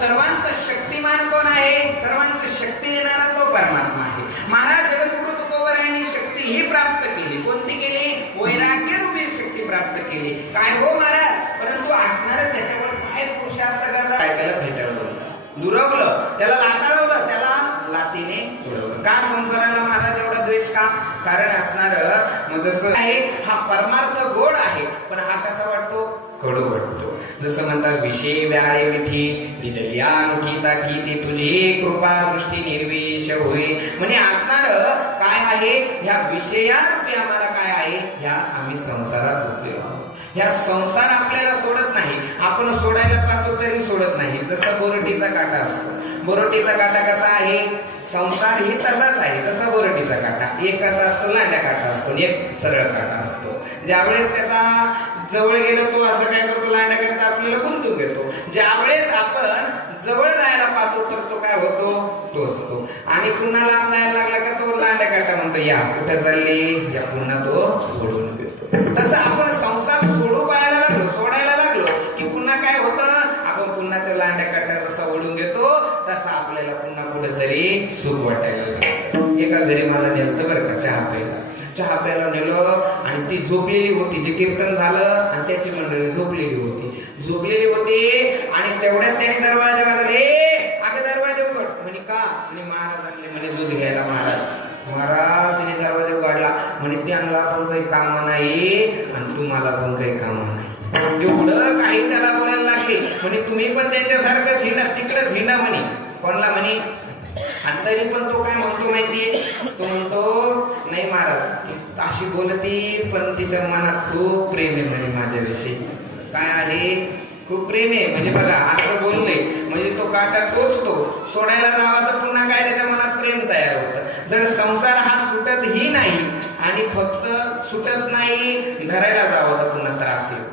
सर्वांचा शक्तिमान कोण आहे? सर्वांची शक्ती देणारा तो परमात्मा आहे. महाराज जगद्गुरु तुकोबरायांनी शक्ती ही प्राप्त केली. कोणती केली? वैराग्य रूपी शक्ती प्राप्त केली. काय हो महाराज? परंतु असणार त्याच्यावर काय पुरुषार्थ करता? त्याला भेटवलं, दुरवलं, त्याला लाताळवलं, त्याला लातीने सोडवलं. का संसाराला महाराज एवढा द्वेष का? कारण असणार मग जसं आहे हा परमार्थ गोड आहे, पण हा कसा वाटतो? कडू वाटतो. जसं म्हणतात विषय व्याळे मिठी विदलिया मुखिता की ते तुझी कृपा दृष्टी निर्विष होई. म्हणजे असणार काय आहे? ह्या विषयारूपी आम्हाला काय आहे? ह्या आम्ही संसारात होतो. ह्या संसार आपल्याला सोडत नाही. आपण सोडायला पाहतो तरी सोडत नाही. जसं बोरटीचा काटा असतो. बोरटीचा काटा कसा आहे? संसार ही तसाच आहे. जसा बोरटीचा काटा एक कसा असतो? लांड्या काटा असतो, एक सरळ काटा असतो. ज्यावेळेस त्याचा जवळ गेलो तो असं काय करतो? लांड्या काटा आपल्याला गुंतून घेतो. ज्यावेळेस आपण जवळ जायला पाहतो तर तो काय होतो? तो असतो. आणि पुन्हा लांब जायला लागला का तो लांड्या काटा म्हणतो या कुठे चालली, या पुन्हा तो सोडून घेतो. तसं आपण संसार सोडू पाहायला लागलो, सोडायला लागलो की पुन्हा काय होतं? आपण पुन्हा त्या लांड्या काटा जसा ओढून घेतो तसा आपल्याला पुन्हा कुठेतरी सुख वाटायला लागलं. एका घरी मला नेलं बरं का चहा प्यायला. चहा प्यायला नेलं आणि ती झोपलेली होती. जे कीर्तन झालं आणि त्याची मंडळी झोपलेली होती आणि तेवढ्यात त्याने दरवाजा वाजले, अगं दरवाजा उघड म्हणे. का? आणि महाराज आणले म्हणे दूध घ्यायला. महाराज तिने दरवाजा उघडला म्हणे त्यांना पण काही काम नाही आणि तुम्हाला पण काही काम नाही. एवढं काही त्याला बोलायला लागले म्हणे तुम्ही पण त्यांच्यासारखं झिना तिकडं झिना म्हणे. कोणला म्हणे? आणि तरी पण तो काय म्हणतो माहिती? तो म्हणतो नाही महाराज अशी बोलती पण तिच्या मनात खूप प्रेम आहे म्हणे माझ्याविषयी. काय आहे? खूप प्रेम आहे. म्हणजे बघा असं बोलले म्हणजे तो काटा टोचतो. सोडायला जावा तर पुन्हा काय त्याच्या मनात प्रेम तयार होतं. जर संसार हा सुटत ही नाही आणि फक्त सुटत नाही धरायला जावं तर पुन्हा त्रास येतो.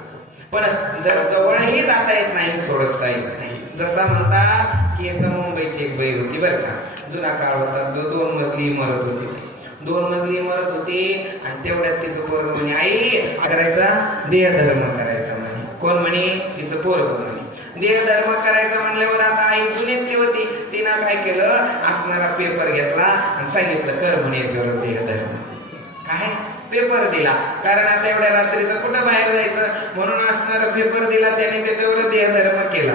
पण जर जवळही जाता येत नाही सोडता येत नाही. जसा म्हणतात की एकदा मुंबईची एक बाई होती बरं का. जुना काळ होता. 2 मजली इमारत होती. 2 मजली इमारत होती आणि तेवढ्यात तिचं पोरग म्हणे आई करायचा देहधर्म करायचा म्हणे. कोण म्हणे? तिचं पोरग म्हणे. देहधर्म करायचा म्हणल्यावर आता आई जुनेतली होती. तिनं काय केलं? असणारा पेपर घेतला आणि सांगितलं कर म्हणे याच्यावर देहधर्म. काय? पेपर दिला. कारण आता एवढ्या रात्रीचं कुठं बाहेर जायचं म्हणून असणारा पेपर दिला. त्याने त्याच्यावर देहधर्म केला.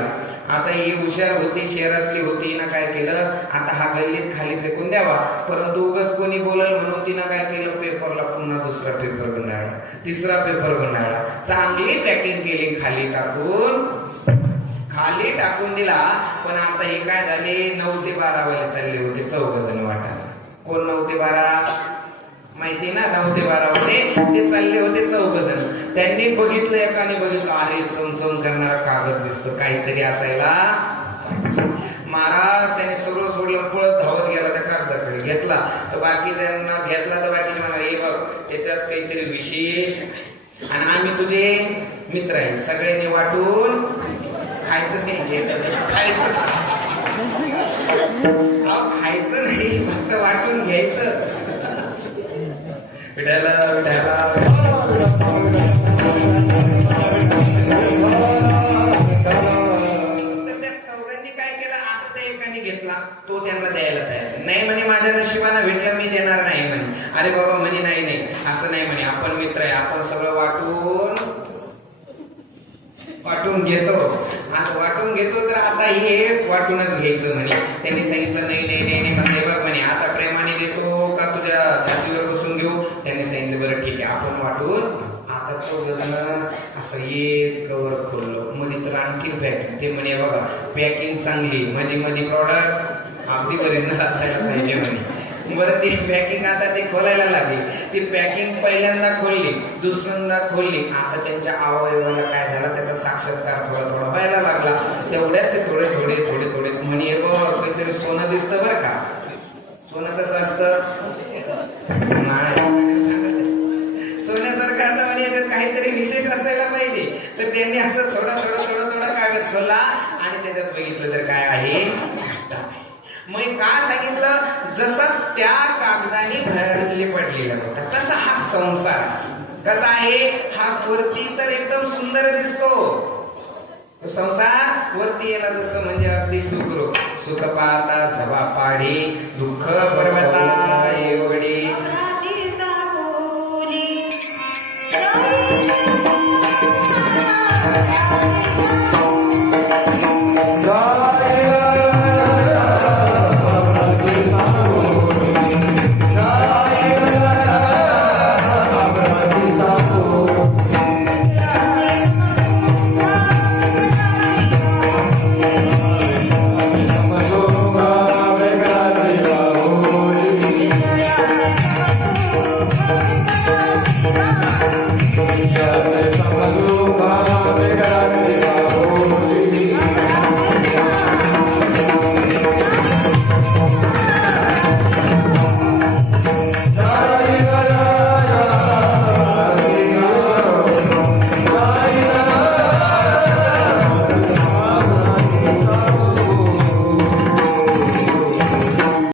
आता ही हुशार होती, शहरातली होती ना काय केलं? आता हा गल्लीत खाली फेकून द्यावा. परंतु उगाच कोणी बोलल म्हणून तिनं काय केलं? पेपरला पुन्हा दुसरा पेपर गुंडाळला, तिसरा पेपर गुंडाळला. चांगली पॅकिंग केली, खाली टाकून दिला. पण आता हे काय झाले? 9 ते 12 वाले चालले होते 4 जण वाटायला. कोण 9 ते 12? माहिती ना? 9 ते 12 होते ते चालले होते 4 जण. त्यांनी बघितलं, एकाने बघितलं अरे चमचम करणारा कागद दिसतो, काहीतरी असायला. महाराज त्याने सगळं सोडलं, पळत धावत गेला त्या कागदाकडे. घेतला तर बाकीच्यांना घेतला तर बाकीचे म्हणा हे बघ याच्यात काहीतरी विशेष आणि आम्ही तुझे मित्र आहे, सगळ्यांनी वाटून खायचं नाही. खायचं नाही फक्त वाटून घ्यायचं. विठाला विठाला चौघांनी काय केलं? आता त्या एकाने घेतला तो त्यांना द्यायला तयार नाही म्हणे. माझ्या नशिबानं भेटलं मी देणार नाही म्हणे. अरे बाबा म्हणे नाही असं नाही म्हणे. आपण मित्र आहे, आपण सगळं वाटून घेतो. आणि वाटून घेतो तर आता हे वाटूनच घ्यायचं म्हणे. त्यांनी सांगितलं नाही म्हणे बघ म्हणे आता प्रेमाने देतो का तुझ्या छातीवर बसून घेऊ? त्यांनी सांगितलं बरं ठीक आहे आपण वाटून. आता 4 जण असं एक कवर खोललं. मध्ये तर आणखी पॅकिंग. ते म्हणे बघा पॅकिंग चांगली म्हणजे मध्ये प्रॉडक्ट अगदी ओरिजिनल असायला पाहिजे म्हणे. बरं ती पॅकिंग आता ते खोलायला लागली. ती पॅकिंग पहिल्यांदा खोलली, दुसऱ्यांदा खोलली. आता त्यांच्या अवयवाला काय झाला? त्याचा साक्षात्कार थोडा व्हायला लागला. तेवढ्यात ते थोडे म्हणे बघ काहीतरी सोनं दिसतं बरं का. सोनं कसं असतं? सोन्यासारखं आता म्हणे याच्यात काहीतरी विशेष असायला पाहिजे. तर त्यांनी असं थोडा कागद खोलला आणि त्याच्यात बघितलं तर काय आहे? मग का सांगितलं? जसा त्या कागदाने भरली पडलेला होता तसा हा संसार कसा आहे? हा वरती तर एकदम सुंदर दिसतो संसार, वरती वरती येणं जसं म्हणजे अगदी सुखरूप. सुख पाहता जवा पाडे, दुःख पर्वता एवढे. Thank you.